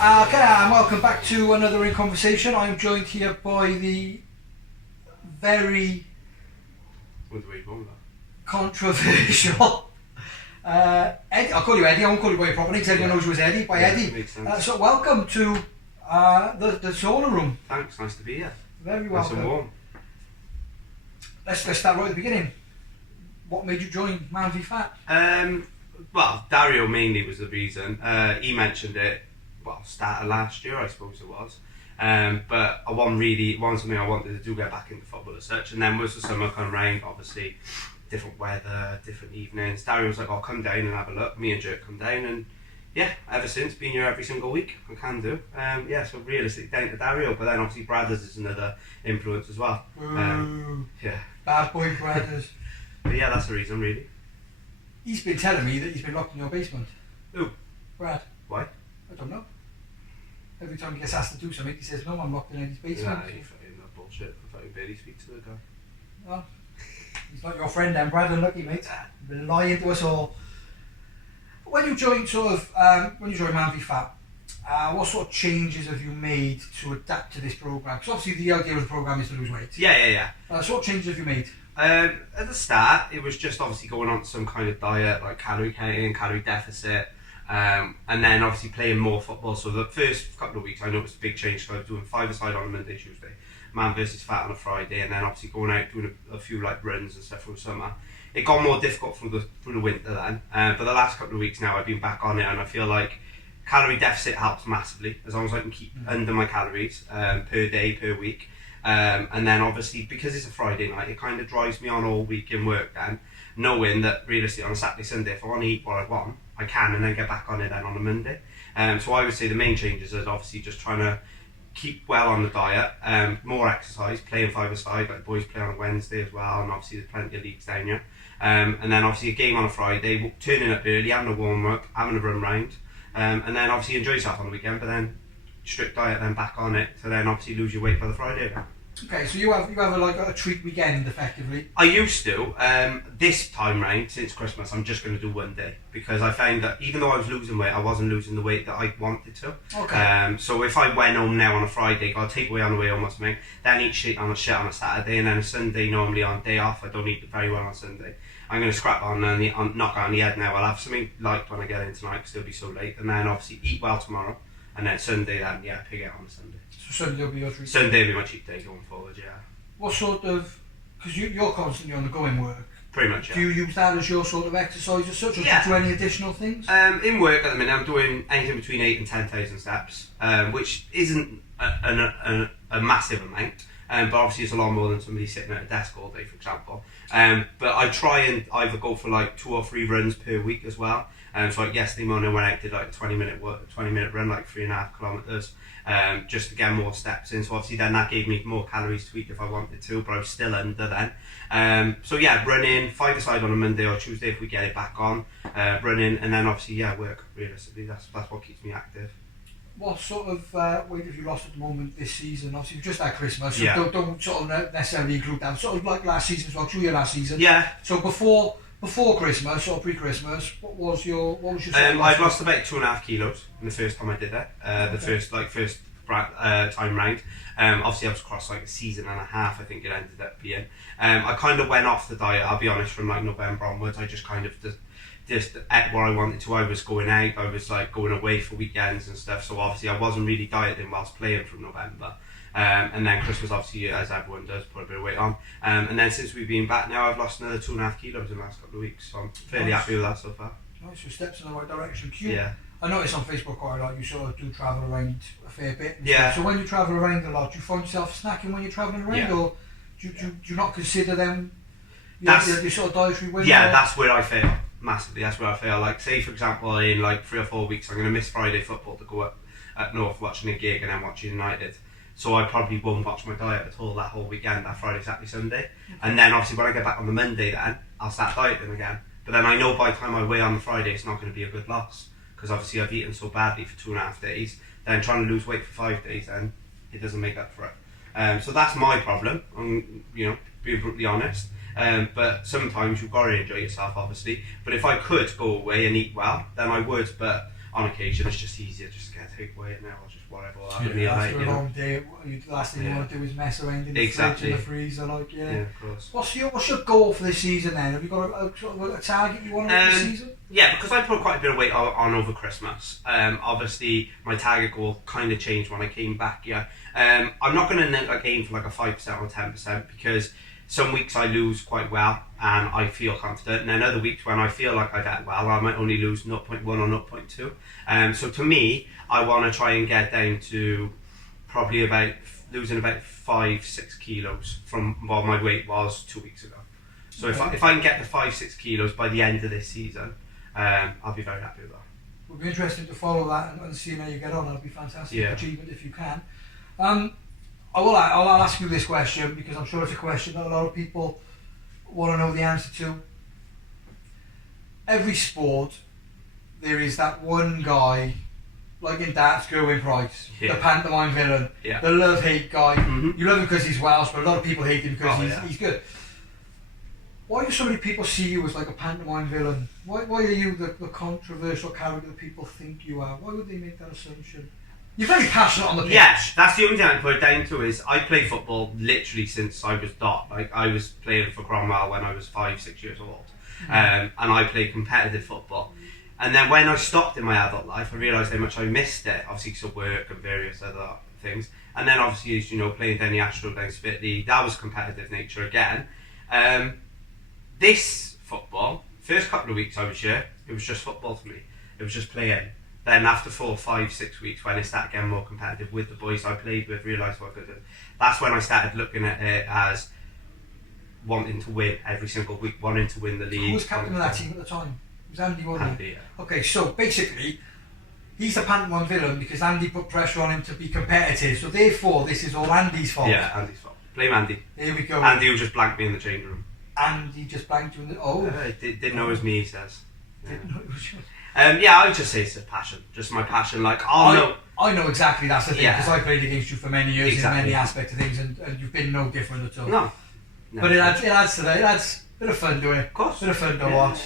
Okay, and welcome back to another In Conversation. I'm joined here by the very controversial Eddie. I'll call you Eddie, I won't call you by your proper name because everyone knows you as Eddy, by Eddy. Makes sense. So welcome to the sauna room. Thanks, nice to be here. Very Nice welcome. and warm. Let's start right at the beginning. What made you join Man v Fat? Well, Dario mainly was the reason. He mentioned it, start of last year, I suppose it was. But I wasn't something I wanted to do, get back into football as such. And then once the summer come round, obviously, different weather, different evenings. Dario was like, "I'll come down and have a look." Me and Jerk come down, and yeah, ever since, been here every single week. I can do. So realistic down to Dario, but then obviously Brothers is another influence as well. Yeah. Bad boy Brothers. But yeah, that's the reason really. He's been telling me that he's been locked in your basement. Who? Brad. Why? I don't know. Every time he gets asked to do something, he says, "No, I'm locked in his basement." Nah, you fucking that bullshit. I fucking barely speak to the guy. Well, he's not your friend then, Brad. Unlucky, mate. Been lying to us all. When you joined Man v Fat, what sort of changes have you made to adapt to this program? Because obviously the idea of the program is to lose weight. Yeah. So what changes have you made? At the start, it was just obviously going on some kind of diet, like calorie counting, calorie deficit, and then obviously playing more football. So the first couple of weeks, I noticed a big change. So I was doing 5-a-side on a Monday, Tuesday, Man versus Fat on a Friday, and then obviously going out doing a few like runs and stuff through the summer. It got more difficult through the winter then, but the last couple of weeks now I've been back on it, and I feel like calorie deficit helps massively as long as I can keep under my calories per day, per week. And then obviously because it's a Friday night, it kind of drives me on all week in work then, knowing that realistically on a Saturday, Sunday, if I want to eat what I want, I can, and then get back on it then on a Monday. So I would say the main changes is obviously just trying to keep well on the diet, more exercise, playing 5-a-side, like the boys play on a Wednesday as well, and obviously there's plenty of leagues down here. And then obviously a game on a Friday, turning up early, having a warm up, having a run round, and then obviously enjoy yourself on the weekend, but then strict diet, then back on it, to then obviously lose your weight by the Friday again. Okay, so you have a treat weekend effectively. I used to. This time round, since Christmas, I'm just going to do one day because I found that even though I was losing weight, I wasn't losing the weight that I wanted to. Okay. So if I went home now on a Friday, I'll take away on the way home or something, then eat shit on a Saturday, and then a Sunday normally on day off. I don't eat very well on Sunday. I'm going to scrap on and knock on the head now. I'll have something light when I get in tonight because it'll be so late, and then obviously eat well tomorrow, and then Sunday then pig out on a Sunday. So Sunday will be your treat. Sunday will be my cheat day going forward, yeah. What sort of, because you're constantly on the go in work. Pretty much, yeah. Do you use that as your sort of exercise as such, or do you do any additional things? In work at the minute, I'm doing anything between 8 and 10,000 steps, which isn't a massive amount, but obviously it's a lot more than somebody sitting at a desk all day, for example. But I try and either go for like 2 or 3 runs per week as well. So like yesterday morning, when I did like a 20-minute run, like 3.5 kilometres, just to get more steps in. So obviously then that gave me more calories to eat if I wanted to, but I was still under then. So yeah, running 5-a-side on a Monday or Tuesday if we get it back on, running, and then obviously work. Realistically, that's what keeps me active. What sort of weight have you lost at the moment this season? Obviously you've just had Christmas, so Yeah. don't sort of necessarily include that. Sort of like last season as well, through your last season. Yeah. So before Christmas or pre-Christmas, what was your sort of I've lost about 2.5 kilos in the first time I did it. The first time round. Obviously I was across like a season and a half, I think it ended up being. I kind of went off the diet, I'll be honest, from like November onwards. I just kind of just ate what I wanted to. I was going out, I was like going away for weekends and stuff, so obviously I wasn't really dieting whilst playing from November. And then Christmas, obviously, as everyone does, put a bit of weight on. And then since we've been back now, I've lost another 2.5 kilos in the last couple of weeks, so I'm fairly happy with that so far. Nice, so steps in the right direction. Yeah. I notice on Facebook quite a lot you sort of do travel around a fair bit. Yeah. So when you travel around a lot, do you find yourself snacking when you're travelling around, Yeah. or do you not consider them your sort of dietary window? Yeah, that's where I fail massively. That's where I fail. Like, say for example, in like 3 or 4 weeks, I'm going to miss Friday football to go up north watching a gig and then watching United. So I probably won't watch my diet at all that whole weekend, that Friday, Saturday, Sunday. And then obviously when I get back on the Monday then, I'll start dieting again. But then I know by the time I weigh on the Friday, it's not going to be a good loss. Because obviously I've eaten so badly for 2.5 days. Then trying to lose weight for 5 days, then it doesn't make up for it. So that's my problem, being brutally honest. But sometimes you've got to enjoy yourself, obviously. But if I could go away and eat well, then I would. But on occasion it's just easier just to get a takeaway and now or just whatever will happen After a long day, the last thing you want to do is mess around in the fridge and the freezer, like Yeah, of course. What's your goal for this season then? Have you got a target you want to hit this season? Yeah, because I put quite a bit of weight on over Christmas. Obviously, my target goal kind of changed when I came back. Yeah, I'm not going to aim for like a 5% or 10% because some weeks I lose quite well and I feel confident, and then other weeks when I feel like I've done well, I might only lose 0.1 or 0.2. So to me, I want to try and get down to probably about losing about 5-6 kilos from what my weight was 2 weeks ago. So if I can get the 5-6 kilos by the end of this season, I'll be very happy with that. It would be interesting to follow that and see how you get on. That'll be fantastic achievement if you can. I'll ask you this question because I'm sure it's a question that a lot of people want to know the answer to. Every sport, there is that one guy, like in darts, Gerwyn Price, the pantomime villain, the love-hate guy. You love him because he's Welsh, but a lot of people hate him because he's good. Why do so many people see you as like a pantomime villain? Why are you the controversial character that people think you are? Why would they make that assumption? You're very passionate on the pitch. Yeah, that's the only thing I can put it down to is I played football literally since I was dot. Like I was playing for Cromwell when I was 5-6 years old, and I played competitive football. And then when I stopped in my adult life, I realised how much I missed it. Obviously, because of work and various other things. And then obviously, as you know, playing down the Astro down Spitley, that was competitive nature again. This football, first couple of weeks I was here, it was just football to me. It was just playing. Then after 4, 5, 6 weeks, when I started getting more competitive with the boys I played with, realised what I could do. That's when I started looking at it as wanting to win every single week, wanting to win the league. Who was captain of that team at the time? It was Andy, wasn't Andy, he? Okay, so basically, he's the pantomime villain because Andy put pressure on him to be competitive. So therefore, this is all Andy's fault. Yeah, Andy's fault. Blame Andy. Here we go. Andy will just blank me in the change room. Andy just blanked you in the... Didn't know it was me, he says. Didn't know it was you. I would just say it's a passion, just my passion. Like I know exactly that's the thing because I played against you for many years in many aspects of things, and you've been no different at all. No. But it adds to that. It adds a bit of fun to it. Of course. Bit of fun to watch.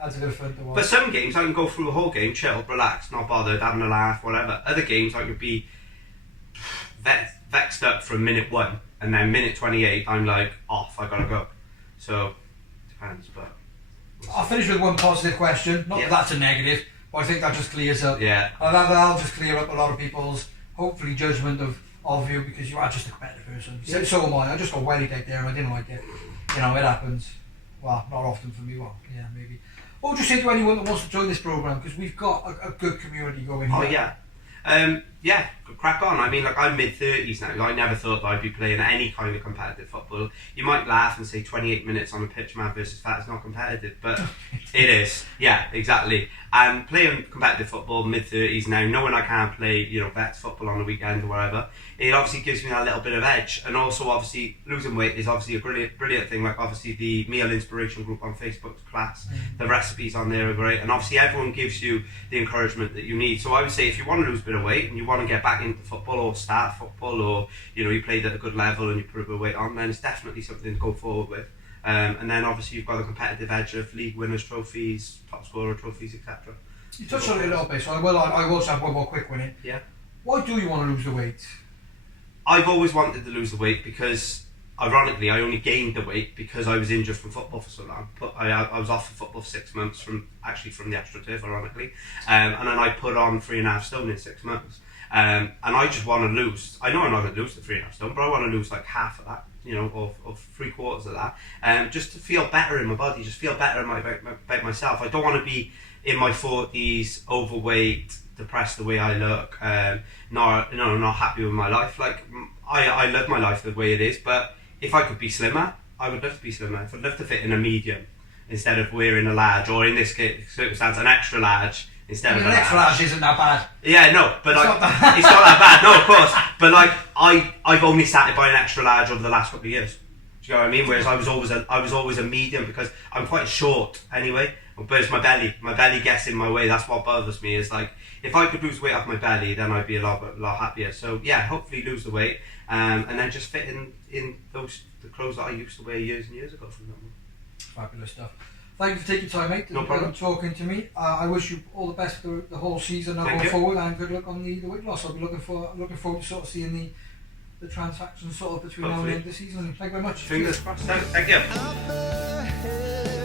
Adds a bit of fun to watch. But some games I can go through a whole game, chill, relax, not bothered, having a laugh, whatever. Other games I could be vexed up from minute 1, and then minute 28 I'm like off. I gotta go. So depends, but. I'll finish with one positive question. Not that that's a negative, but I think that just clears up. Yeah. That'll just clear up a lot of people's, hopefully, judgment of you because you are just a competitive person. Yeah. So am I. I just got wellied out there and I didn't like it. You know, it happens. Well, not often for me. Well, yeah, maybe. What would you say to anyone that wants to join this programme? Because we've got a good community going here. Oh, yeah. Crack on. I mean, like, I'm mid-30s now. I never thought that I'd be playing any kind of competitive football. You might laugh and say 28 minutes on a pitch, man versus fat is not competitive, but it is. Yeah, exactly. And playing competitive football, mid-30s now, knowing I can't play, vets football on the weekend or whatever, it obviously gives me that little bit of edge. And also, obviously, losing weight is obviously a brilliant thing. Like, obviously, the meal inspiration group on Facebook's class, the recipes on there are great. And obviously, everyone gives you the encouragement that you need. So I would say if you want to lose a bit of weight and you want to get back into football or start football, or, you played at a good level and you put a bit of weight on, then it's definitely something to go forward with. And then obviously you've got the competitive edge of league winners trophies, top scorer trophies, etc. You touched on it a little bit, so I will have one more quick one in. Yeah. Why do you want to lose the weight? I've always wanted to lose the weight because, ironically, I only gained the weight because I was injured from football for so long. I was off of football for 6 months from the AstroTurf, ironically, and then I put on 3.5 stone in 6 months. And I just want to lose. I know I'm not going to lose the 3.5 stone, but I want to lose like half of that, or 3/4 of that, just to feel better in my body, just feel better about myself. I don't want to be in my 40s, overweight, depressed the way I look, not happy with my life. Like I love my life the way it is, but if I could be slimmer, I would love to be slimmer. I'd love to fit in a medium instead of wearing a large, or in this circumstance, an extra large. Instead of an extra large isn't that bad. Yeah, no, but it's not that bad. No, of course. But like I've only started buying extra large over the last couple of years. Do you know what I mean? Whereas I was always a medium because I'm quite short anyway. But it's my belly. My belly gets in my way. That's what bothers me. Is like if I could lose weight off my belly, then I'd be a lot happier. So yeah, hopefully lose the weight, and then just fit in the clothes that I used to wear years and years ago from them. Fabulous stuff. Thank you for taking time, mate. No problem. Talking to me. I wish you all the best for the whole season now going forward, and good luck on the weight loss. I'll be looking forward to sort of seeing the transactions sort of between now and the end of the season. Thank you very much. Fingers crossed. Thank you.